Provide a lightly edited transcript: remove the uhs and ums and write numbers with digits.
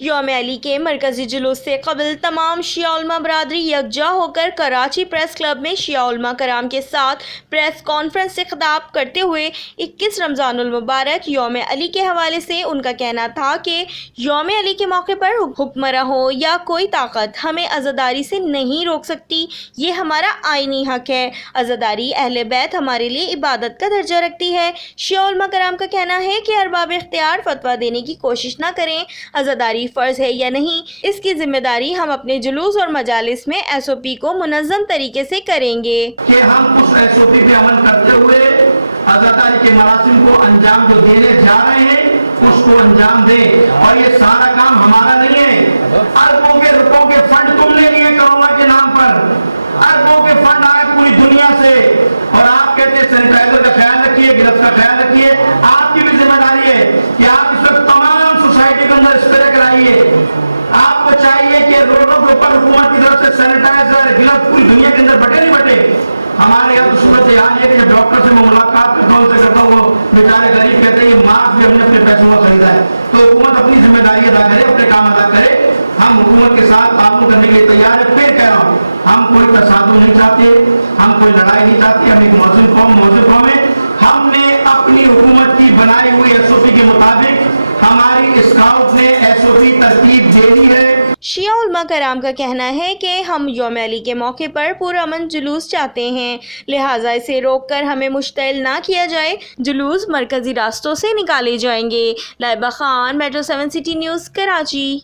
یوم علی کے مرکزی جلوس سے قبل تمام شیعہ علماء برادری یکجا ہو کر کراچی پریس کلب میں شیعہ علماء کرام کے ساتھ پریس کانفرنس سے خطاب کرتے ہوئے 21 رمضان المبارک یوم علی کے حوالے سے ان کا کہنا تھا کہ یوم علی کے موقع پر حکمراں ہو یا کوئی طاقت ہمیں عزاداری سے نہیں روک سکتی، یہ ہمارا آئینی حق ہے۔ عزاداری اہل بیت ہمارے لیے عبادت کا درجہ رکھتی ہے۔ شیعہ علماء کرام کا کہنا ہے کہ ارباب اختیار فتویٰ دینے کی کوشش نہ کریں، عزاداری فرض ہے یا نہیں، اس کی ذمہ داری ہم اپنے جلوس اور مجالس میں SOP کو منظم طریقے سے کریں گے کہ ہم اس SOP پہ عمل کرتے ہوئے عزاداری کے مراسم کو انجام جو دینے جا رہے ہیں اس کو انجام دیں، اور یہ سارا کام ہمارا نہیں ہے۔ اربوں کے روپوں کے فنڈ تم نے لیے کرونا کے نام پر، اربوں کے فنڈ آئے پوری دنیا سے، اور آپ کہتے ہیں سینیٹائزر کا خیال رکھیے، گلفز کا خیال رکھیے۔ آپ کی بھی ذمہ داری ہے کہ آپ اس وقت تمام سوسائٹی کے اندر اسپرے کرائیے۔ آپ کو چاہیے کہ روڈوں کے اوپر حکومت کی طرف سے سینیٹائزر گلفز پوری دنیا کے اندر بٹے نہیں بٹے۔ ہمارے یہاں تو صورت حال ہے کہ جب ڈاکٹر سے میں ملاقات کرتا ہوں، ان سے کرتا ہوں، وہ بیچارے غریب کہتے ہیں یہ ماسک بھی ہم نے اپنے پیسوں کا خریدا ہے۔ تو حکومت اپنی ذمہ داری ادا کرے، اپنے کام ادا کرے۔ ہم حکومت کے ساتھ تعاون کرنے کے لیے تیار ہیں۔ پھر کہہ رہا ہوں، ہم کوئی تصادم نہیں چاہتے، ہم کوئی لڑائی نہیں چاہتے، ہم ایک مہذب قوم ہے۔ ہم نے اپنی حکومت کی بنائی ہوئی SOP کے مطابق ہماری اسکاؤٹ نے SOP ترتیب دے دی ہے۔ شیعہ علماء کرام کا کہنا ہے کہ ہم یوم علی کے موقع پر پرامن جلوس چاہتے ہیں، لہٰذا اسے روک کر ہمیں مشتعل نہ کیا جائے۔ جلوس مرکزی راستوں سے نکالے جائیں گے۔ Laiba Khan, metro 7 city news, Karachi.